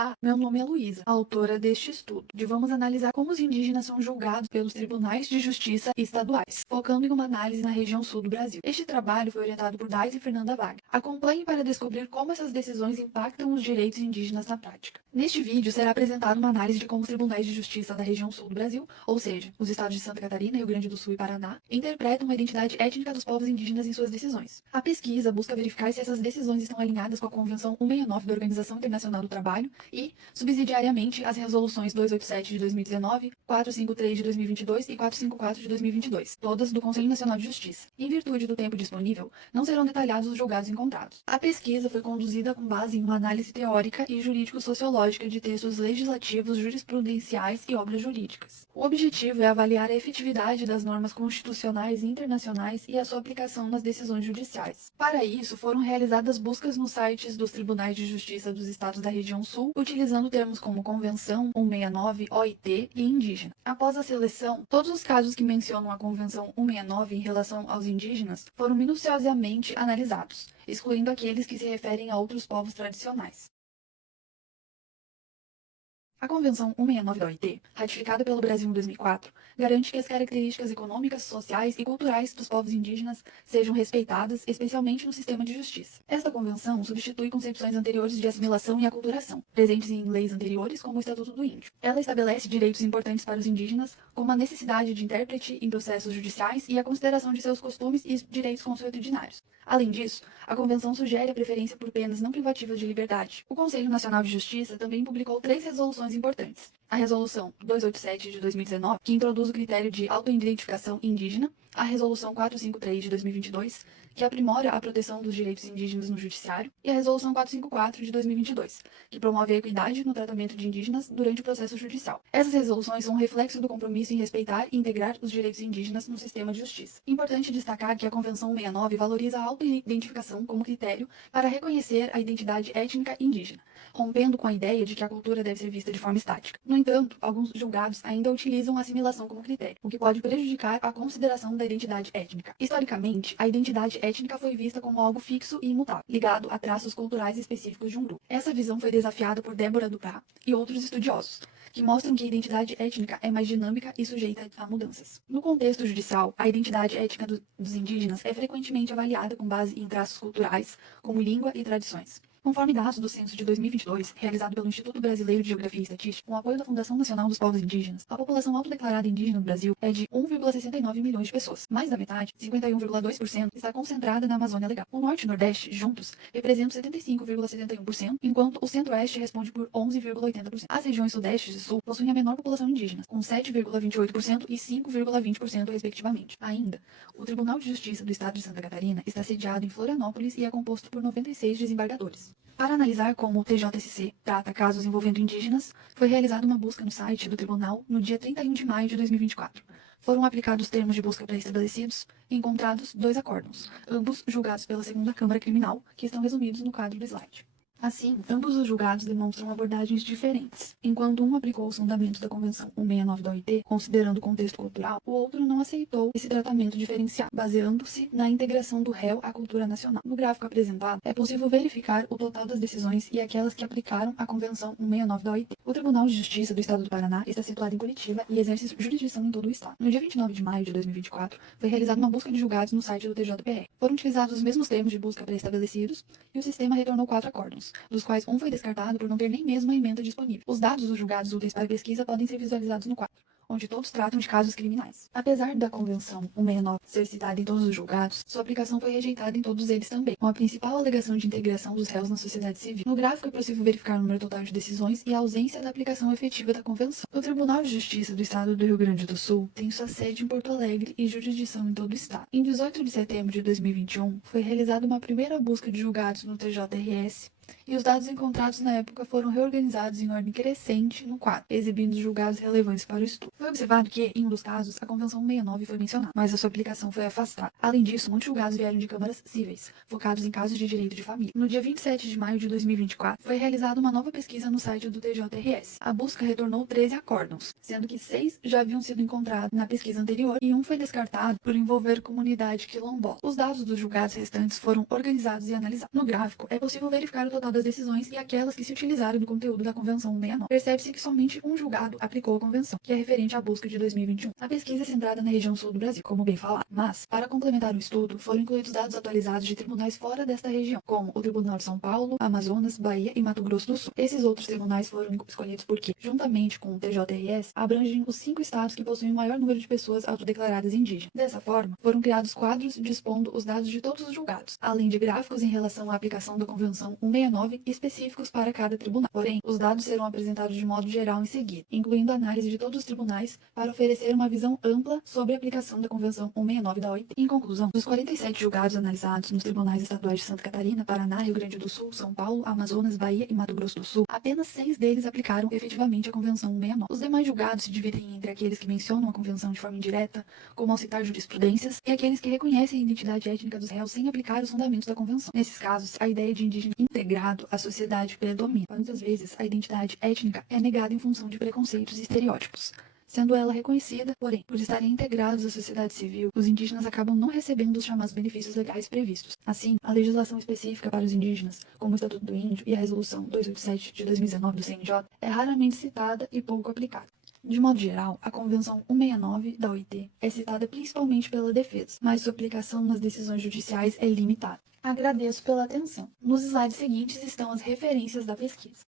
Olá, meu nome é Luísa, autora deste estudo, onde vamos analisar como os indígenas são julgados pelos tribunais de justiça estaduais, focando em uma análise na região sul do Brasil. Este trabalho foi orientado por Dais e Fernanda Vaga. Acompanhe para descobrir como essas decisões impactam os direitos indígenas na prática. Neste vídeo será apresentada uma análise de como os tribunais de justiça da região sul do Brasil, ou seja, os estados de Santa Catarina, Rio Grande do Sul e Paraná, interpretam a identidade étnica dos povos indígenas em suas decisões. A pesquisa busca verificar se essas decisões estão alinhadas com a Convenção 169 da Organização Internacional do Trabalho e, subsidiariamente, as resoluções 287 de 2019, 453 de 2022 e 454 de 2022, todas do Conselho Nacional de Justiça. Em virtude do tempo disponível, não serão detalhados os julgados encontrados. A pesquisa foi conduzida com base em uma análise teórica e jurídico-sociológica de textos legislativos, jurisprudenciais e obras jurídicas. O objetivo é avaliar a efetividade das normas constitucionais e internacionais e a sua aplicação nas decisões judiciais. Para isso, foram realizadas buscas nos sites dos Tribunais de Justiça dos Estados da Região Sul, utilizando termos como Convenção 169, OIT e indígena. Após a seleção, todos os casos que mencionam a Convenção 169 em relação aos indígenas foram minuciosamente analisados, excluindo aqueles que se referem a outros povos tradicionais. A Convenção 169 da OIT, ratificada pelo Brasil em 2004, garante que as características econômicas, sociais e culturais dos povos indígenas sejam respeitadas, especialmente no sistema de justiça. Esta convenção substitui concepções anteriores de assimilação e aculturação, presentes em leis anteriores, como o Estatuto do Índio. Ela estabelece direitos importantes para os indígenas, como a necessidade de intérprete em processos judiciais e a consideração de seus costumes e direitos consuetudinários. Além disso, a Convenção sugere a preferência por penas não privativas de liberdade. O Conselho Nacional de Justiça também publicou 3 resoluções importantes. A Resolução 287 de 2019, que introduz o critério de autoidentificação indígena, a Resolução 453 de 2022, que aprimora a proteção dos direitos indígenas no Judiciário, e a Resolução 454 de 2022, que promove a equidade no tratamento de indígenas durante o processo judicial. Essas resoluções são um reflexo do compromisso em respeitar e integrar os direitos indígenas no sistema de justiça. Importante destacar que a Convenção 169 valoriza a autoidentificação como critério para reconhecer a identidade étnica indígena, rompendo com a ideia de que a cultura deve ser vista de forma estática. No entanto, alguns julgados ainda utilizam a assimilação como critério, o que pode prejudicar a consideração da identidade étnica. Historicamente, a identidade étnica foi vista como algo fixo e imutável, ligado a traços culturais específicos de um grupo. Essa visão foi desafiada por Débora Duprá e outros estudiosos, que mostram que a identidade étnica é mais dinâmica e sujeita a mudanças. No contexto judicial, a identidade étnica dos indígenas é frequentemente avaliada com base em traços culturais, como língua e tradições. Conforme dados do censo de 2022, realizado pelo Instituto Brasileiro de Geografia e Estatística, com o apoio da Fundação Nacional dos Povos Indígenas, a população autodeclarada indígena no Brasil é de 1,69 milhões de pessoas. Mais da metade, 51,2%, está concentrada na Amazônia Legal. O Norte e o Nordeste, juntos, representam 75,71%, enquanto o Centro-Oeste responde por 11,80%. As regiões Sudeste e Sul possuem a menor população indígena, com 7,28% e 5,20%, respectivamente. Ainda, o Tribunal de Justiça do Estado de Santa Catarina está sediado em Florianópolis e é composto por 96 desembargadores. Para analisar como o TJSC trata casos envolvendo indígenas, foi realizada uma busca no site do tribunal no dia 31 de maio de 2024. Foram aplicados termos de busca pré-estabelecidos e encontrados 2 acórdãos, ambos julgados pela Segunda Câmara Criminal, que estão resumidos no quadro do slide. Assim, ambos os julgados demonstram abordagens diferentes. Enquanto um aplicou os fundamentos da Convenção 169 da OIT, considerando o contexto cultural, o outro não aceitou esse tratamento diferenciado, baseando-se na integração do réu à cultura nacional. No gráfico apresentado, é possível verificar o total das decisões e aquelas que aplicaram a Convenção 169 da OIT. O Tribunal de Justiça do Estado do Paraná está situado em Curitiba e exerce jurisdição em todo o estado. No dia 29 de maio de 2024, foi realizada uma busca de julgados no site do TJPR. Foram utilizados os mesmos termos de busca pré-estabelecidos e o sistema retornou 4 acórdãos, dos quais um foi descartado por não ter nem mesmo a emenda disponível. Os dados dos julgados úteis para pesquisa podem ser visualizados no quadro, onde todos tratam de casos criminais. Apesar da Convenção 169 ser citada em todos os julgados, sua aplicação foi rejeitada em todos eles também, com a principal alegação de integração dos réus na sociedade civil. No gráfico é possível verificar o número total de decisões e a ausência da aplicação efetiva da Convenção. O Tribunal de Justiça do Estado do Rio Grande do Sul tem sua sede em Porto Alegre e jurisdição em todo o estado. Em 18 de setembro de 2021, foi realizada uma primeira busca de julgados no TJRS, e os dados encontrados na época foram reorganizados em ordem crescente no quadro, exibindo os julgados relevantes para o estudo. Foi observado que, em um dos casos, a Convenção 169 foi mencionada, mas a sua aplicação foi afastada. Além disso, muitos julgados vieram de câmaras cíveis, focados em casos de direito de família. No dia 27 de maio de 2024, foi realizada uma nova pesquisa no site do TJRS. A busca retornou 13 acórdãos, sendo que 6 já haviam sido encontrados na pesquisa anterior e um foi descartado por envolver comunidade quilombola. Os dados dos julgados restantes foram organizados e analisados. No gráfico, é possível verificar o total das decisões e aquelas que se utilizaram do conteúdo da Convenção 169. Percebe-se que somente um julgado aplicou a Convenção, que é referente à busca de 2021. A pesquisa é centrada na região sul do Brasil, como bem falado, mas, para complementar o estudo, foram incluídos dados atualizados de tribunais fora desta região, como o Tribunal de São Paulo, Amazonas, Bahia e Mato Grosso do Sul. Esses outros tribunais foram escolhidos porque, juntamente com o TJRS, abrangem os 5 estados que possuem o maior número de pessoas autodeclaradas indígenas. Dessa forma, foram criados quadros dispondo os dados de todos os julgados, além de gráficos em relação à aplicação da Convenção 169 específicos para cada tribunal. Porém, os dados serão apresentados de modo geral em seguida, incluindo a análise de todos os tribunais para oferecer uma visão ampla sobre a aplicação da Convenção 169 da OIT. Em conclusão, dos 47 julgados analisados nos tribunais estaduais de Santa Catarina, Paraná, Rio Grande do Sul, São Paulo, Amazonas, Bahia e Mato Grosso do Sul, apenas 6 deles aplicaram efetivamente a Convenção 169. Os demais julgados se dividem entre aqueles que mencionam a Convenção de forma indireta, como ao citar jurisprudências, e aqueles que reconhecem a identidade étnica dos réus sem aplicar os fundamentos da Convenção. Nesses casos, a ideia de indígena integrado à sociedade predomina. Muitas vezes, a identidade étnica é negada em função de preconceitos e estereótipos. Sendo ela reconhecida, porém, por estarem integrados à sociedade civil, os indígenas acabam não recebendo os chamados benefícios legais previstos. Assim, a legislação específica para os indígenas, como o Estatuto do Índio e a Resolução 287 de 2019 do CNJ, é raramente citada e pouco aplicada. De modo geral, a Convenção 169 da OIT é citada principalmente pela defesa, mas sua aplicação nas decisões judiciais é limitada. Agradeço pela atenção. Nos slides seguintes estão as referências da pesquisa.